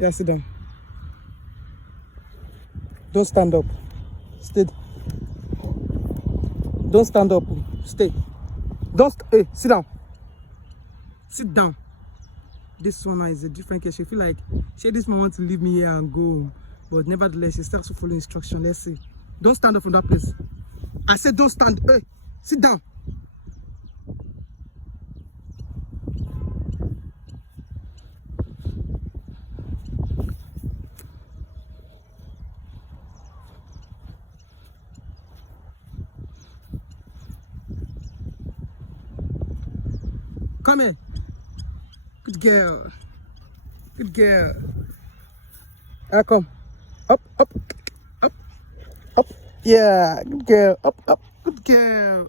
Yeah, sit down. Don't stand up. Stay. Don't stand up. Stay. Hey, sit down. Sit down. This one is a different case. She feel like this man wants to leave me here and go home. But nevertheless, she starts to follow instruction. Let's see. Don't stand up from that place. I said don't stand. Hey, sit down. Come here. Good girl. Good girl. Come. Up, up, up, up. Yeah, good girl. Up, up. Good girl.